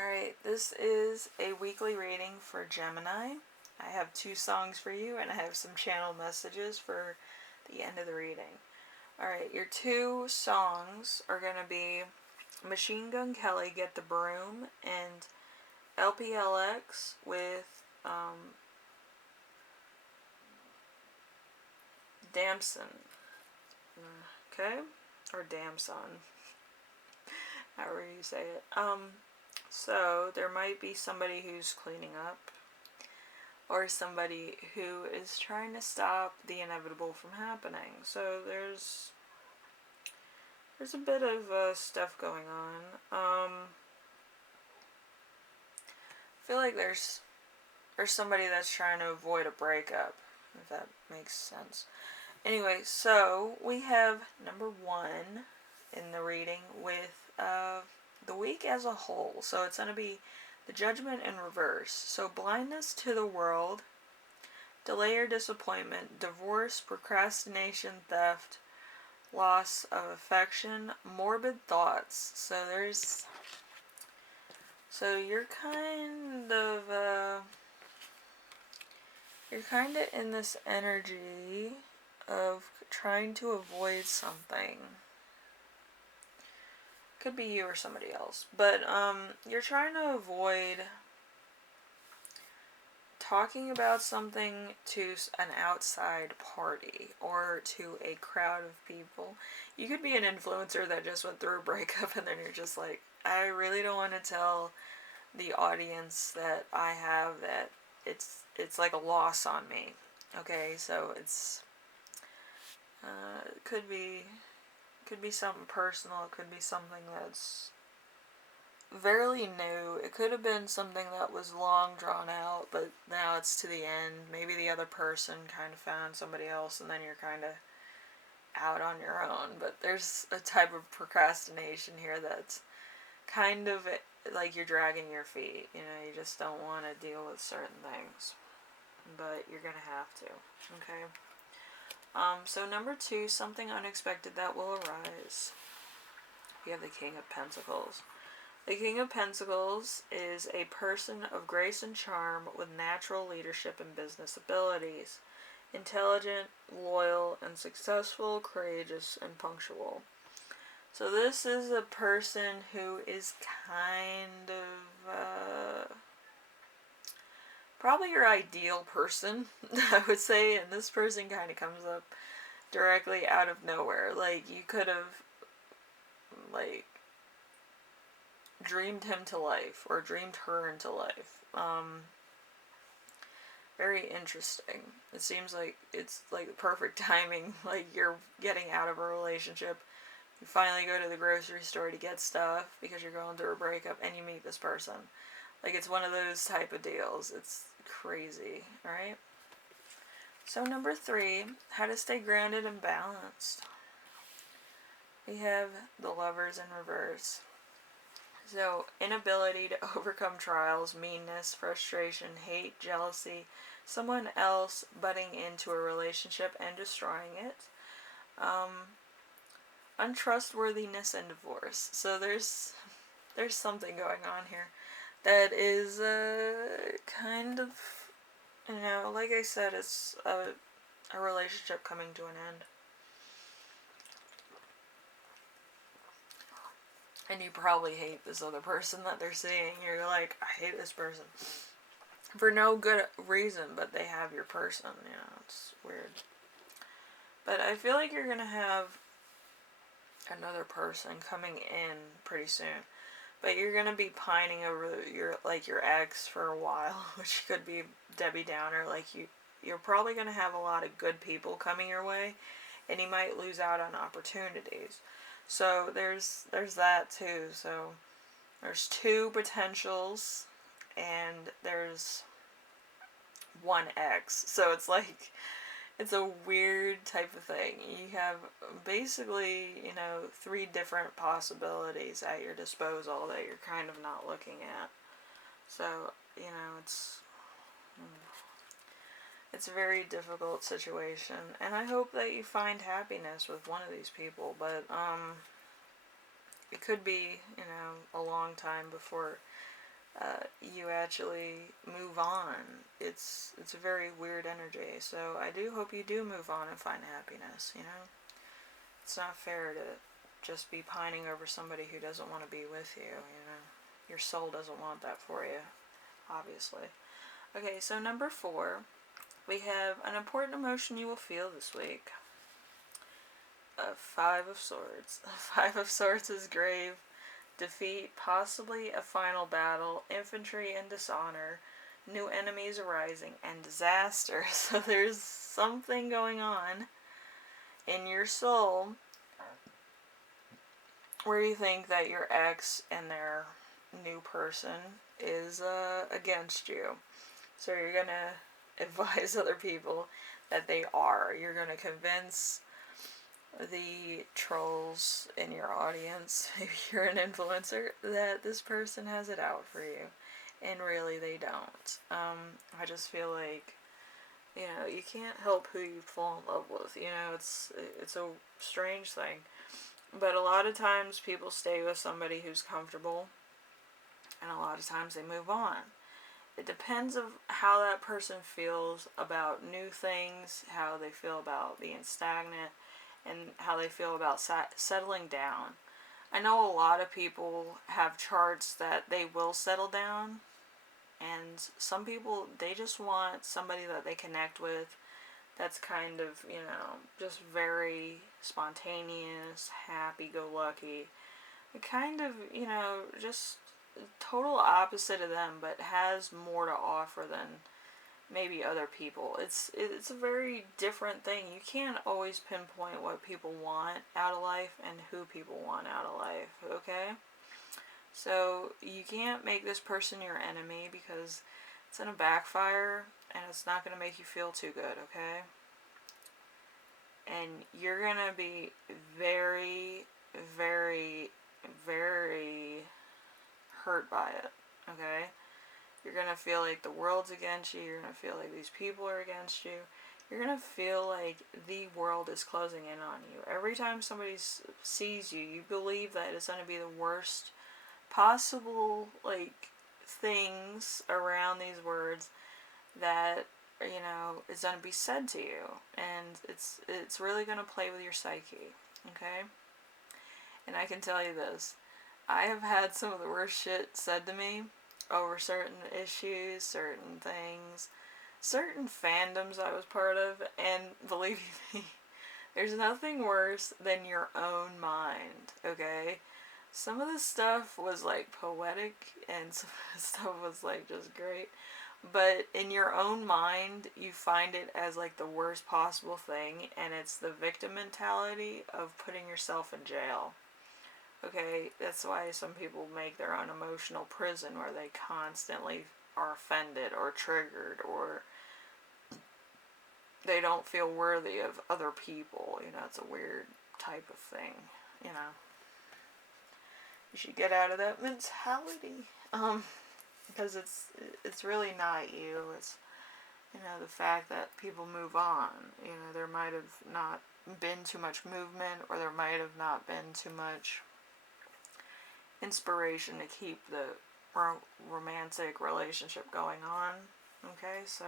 Alright, this is a weekly reading for Gemini. I have 2 songs for you, and I have some channel messages for the end of the reading. Alright, your 2 songs are going to be Machine Gun Kelly, Get the Broom, and LPLX with DAMSON. Okay? Or DAMSON. However you say it. So there might be somebody who's cleaning up, or somebody who is trying to stop the inevitable from happening. So there's a bit of stuff going on. I feel like there's somebody that's trying to avoid a breakup, if that makes sense. Anyway, so we have number 1 in the reading with the week as a whole. So it's going to be the Judgment in reverse. So blindness to the world, delay or disappointment, divorce, procrastination, theft, loss of affection, morbid thoughts. So you're kind of in this energy of trying to avoid something. Could be you or somebody else, but you're trying to avoid talking about something to an outside party or to a crowd of people. You could be an influencer that just went through a breakup, and then you're just like, I really don't want to tell the audience that I have that it's like a loss on me. Okay, so it's could be something personal. It could be something that's very new. It could have been something that was long drawn out, but now it's to the end. Maybe the other person kind of found somebody else, and then you're kind of out on your own. But there's a type of procrastination here that's kind of like you're dragging your feet. You know, you just don't want to deal with certain things, but you're gonna have to. Okay. So number 2, something unexpected that will arise. We have the King of Pentacles. The King of Pentacles is a person of grace and charm with natural leadership and business abilities. Intelligent, loyal, and successful, courageous, and punctual. So this is a person who is kind of probably your ideal person, I would say, and this person kind of comes up directly out of nowhere. Like, you could have, like, dreamed him to life, or dreamed her into life. Very interesting. It seems like it's, like, the perfect timing. Like, you're getting out of a relationship, you finally go to the grocery store to get stuff because you're going through a breakup, and you meet this person. Like, it's one of those type of deals. It's crazy, alright? So number 3, how to stay grounded and balanced. We have the Lovers in reverse. So, inability to overcome trials, meanness, frustration, hate, jealousy, someone else butting into a relationship and destroying it. Untrustworthiness and divorce. So there's something going on here that is kind of, you know, like I said, it's a relationship coming to an end. And you probably hate this other person that they're seeing. You're like, I hate this person. For no good reason, but they have your person. You know, it's weird. But I feel like you're going to have another person coming in pretty soon. But you're going to be pining over your ex for a while, which could be Debbie Downer. Like, you're probably going to have a lot of good people coming your way, and you might lose out on opportunities. So there's that too. So there's 2 potentials, and there's 1 ex. So it's like, it's a weird type of thing. You have basically, you know, 3 different possibilities at your disposal that you're kind of not looking at. So, you know, it's a very difficult situation, and I hope that you find happiness with one of these people, but it could be, you know, a long time before you actually move on. It's a very weird energy. So I do hope you do move on and find happiness, you know? It's not fair to just be pining over somebody who doesn't want to be with you, you know? Your soul doesn't want that for you, obviously. Okay, so number 4, we have an important emotion you will feel this week. 5 of Swords. 5 of Swords is grave, defeat, possibly a final battle, infantry and dishonor, new enemies arising, and disaster. So there's something going on in your soul where you think that your ex and their new person is against you. So you're going to advise other people that they are. You're going to convince the trolls in your audience, if you're an influencer, that this person has it out for you. And really they don't. I just feel like, you know, you can't help who you fall in love with. You know, it's a strange thing. But a lot of times people stay with somebody who's comfortable, and a lot of times they move on. It depends of how that person feels about new things, how they feel about being stagnant, and how they feel about settling down. I know a lot of people have charts that they will settle down, and some people, they just want somebody that they connect with that's kind of, you know, just very spontaneous, happy-go-lucky. Kind of, you know, just total opposite of them, but has more to offer than maybe other people. It's a very different thing. You can't always pinpoint what people want out of life and who people want out of life, okay? So you can't make this person your enemy because it's going to backfire and it's not going to make you feel too good, okay? And you're going to be very, very, very hurt by it, okay? You're going to feel like the world's against you. You're going to feel like these people are against you. You're going to feel like the world is closing in on you. Every time somebody sees you, you believe that it's going to be the worst possible, like, things around these words that, you know, is going to be said to you. And it's really going to play with your psyche, okay? And I can tell you this. I have had some of the worst shit said to me over certain issues, certain things, certain fandoms I was part of, and believe me, there's nothing worse than your own mind, okay? Some of the stuff was like poetic, and some of the stuff was like just great, but in your own mind, you find it as like the worst possible thing, and it's the victim mentality of putting yourself in jail. Okay, that's why some people make their own emotional prison where they constantly are offended or triggered or they don't feel worthy of other people. You know, it's a weird type of thing, you know. You should get out of that mentality. Because it's really not you. It's, you know, the fact that people move on. You know, there might have not been too much movement, or there might have not been too much inspiration to keep the romantic relationship going on. Okay, so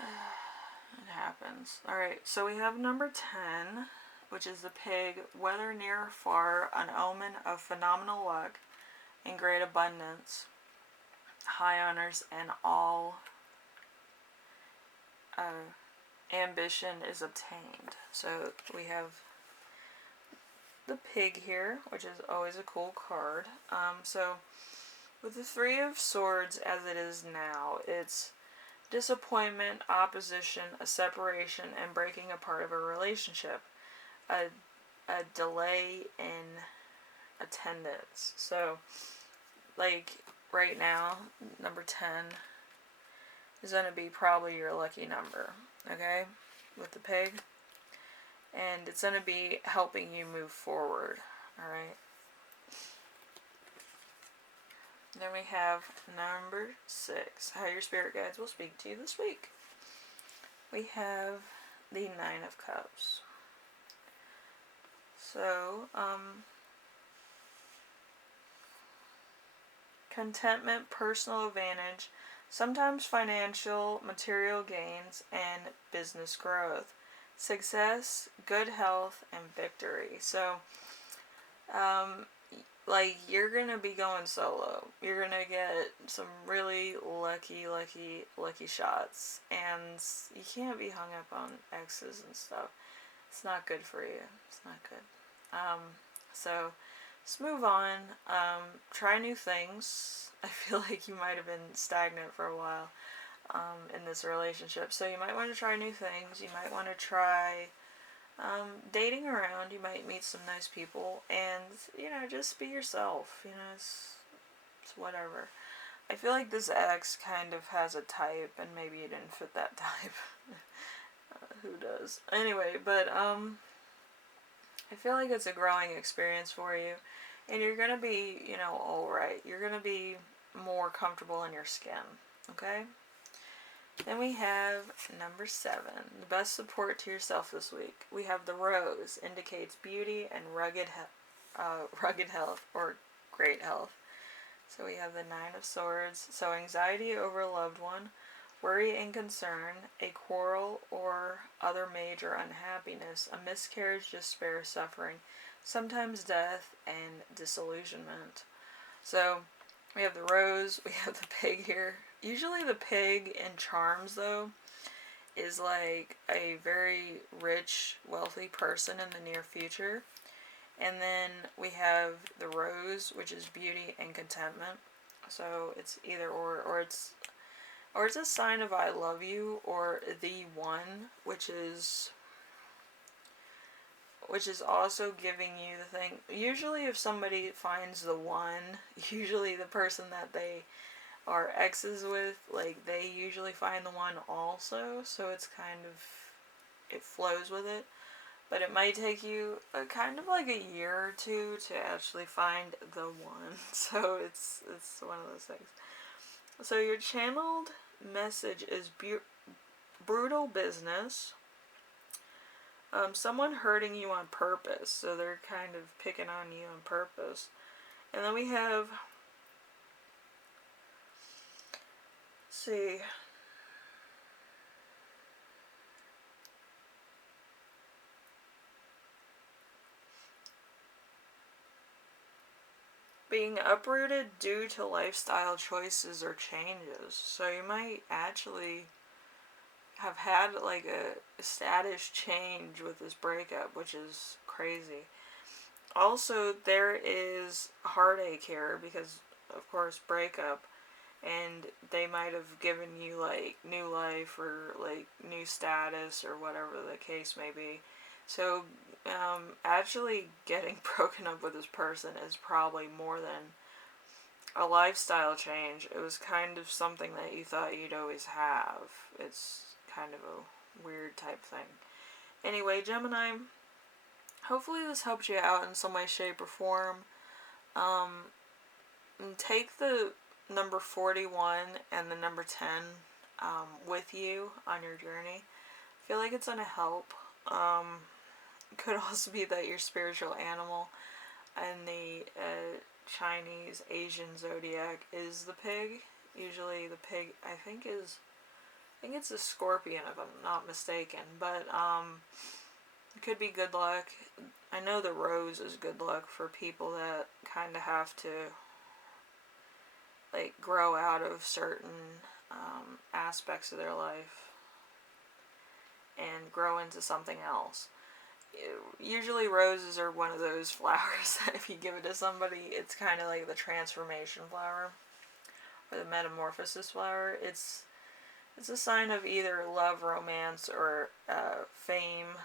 it happens. Alright, so we have number 10, which is the pig. Whether near or far, an omen of phenomenal luck and great abundance, high honors, and all ambition is obtained. So we have the pig here, which is always a cool card. So with the 3 of Swords as it is now, it's disappointment, opposition, a separation, and breaking apart of a relationship. A delay in attendance. So, like, right now, number 10 is going to be probably your lucky number, okay, with the pig. And it's going to be helping you move forward, alright? Then we have number 6, how your spirit guides will speak to you this week. We have the 9 of Cups. So, contentment, personal advantage, sometimes financial, material gains, and business growth. Success, good health, and victory. So, like, you're gonna be going solo. You're gonna get some really lucky shots. And you can't be hung up on exes and stuff. It's not good for you. It's not good. So, let's move on. Try new things. I feel like you might have been stagnant for a while in this relationship. So you might want to try new things. You might want to try dating around. You might meet some nice people. And, just be yourself. It's whatever. I feel like this ex kind of has a type, and maybe you didn't fit that type. Who does? Anyway, but I feel like it's a growing experience for you, and you're gonna be, alright. You're gonna be more comfortable in your skin, okay? Then we have number 7, the best support to yourself this week. We have the rose, indicates beauty and rugged health, or great health. So we have the 9 of swords, so anxiety over a loved one, worry and concern, a quarrel or other major unhappiness, a miscarriage, despair, suffering, sometimes death, and disillusionment. So, we have the rose, we have the pig here. Usually the pig in charms, though, is like a very rich, wealthy person in the near future. And then we have the rose, which is beauty and contentment. So, it's either or it's a sign of I love you, or the one, which is also giving you the thing. Usually if somebody finds the one, usually the person that they are exes with, like, they usually find the one also, so it's kind of, it flows with it. But it might take you kind of like a year or two to actually find the one. So it's one of those things. So your channeled message is brutal business. Someone hurting you on purpose, so they're kind of picking on you on purpose. And then we have, let's see, being uprooted due to lifestyle choices or changes. So you might actually have had like a status change with this breakup, which is crazy. Also, there is heartache here because, of course, breakup, and they might have given you like new life or like new status or whatever the case may be. So, actually getting broken up with this person is probably more than a lifestyle change. It was kind of something that you thought you'd always have. It's kind of a weird type thing. Anyway, Gemini, hopefully this helped you out in some way, shape, or form. Take the number 41 and the number 10 with you on your journey. I feel like it's going to help. It could also be that your spiritual animal in the Chinese Asian zodiac is the pig. Usually the pig, I think it's a scorpion if I'm not mistaken, but it could be good luck. I know the rose is good luck for people that kind of have to like grow out of certain aspects of their life and grow into something else. Usually roses are one of those flowers that if you give it to somebody, it's kind of like the transformation flower or the metamorphosis flower. It's a sign of either love, romance, or fame,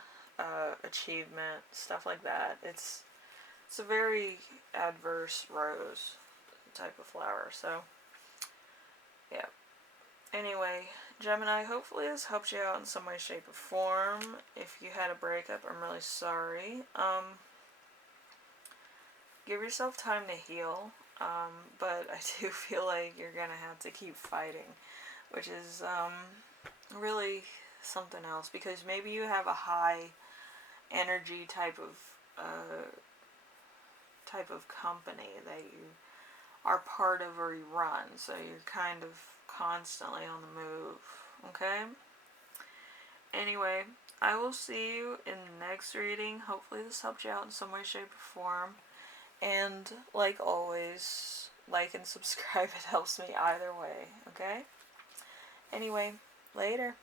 achievement, stuff like that. It's a very adverse rose type of flower. So, yeah. Anyway, Gemini, hopefully this helped you out in some way, shape, or form. If you had a breakup, I'm really sorry. Give yourself time to heal. But I do feel like you're gonna have to keep fighting, which is really something else, because maybe you have a high energy type of company that you are part of a run, so you're kind of constantly on the move, okay? Anyway, I will see you in the next reading. Hopefully this helped you out in some way, shape, or form. And, like always, like and subscribe. It helps me either way, okay? Anyway, later.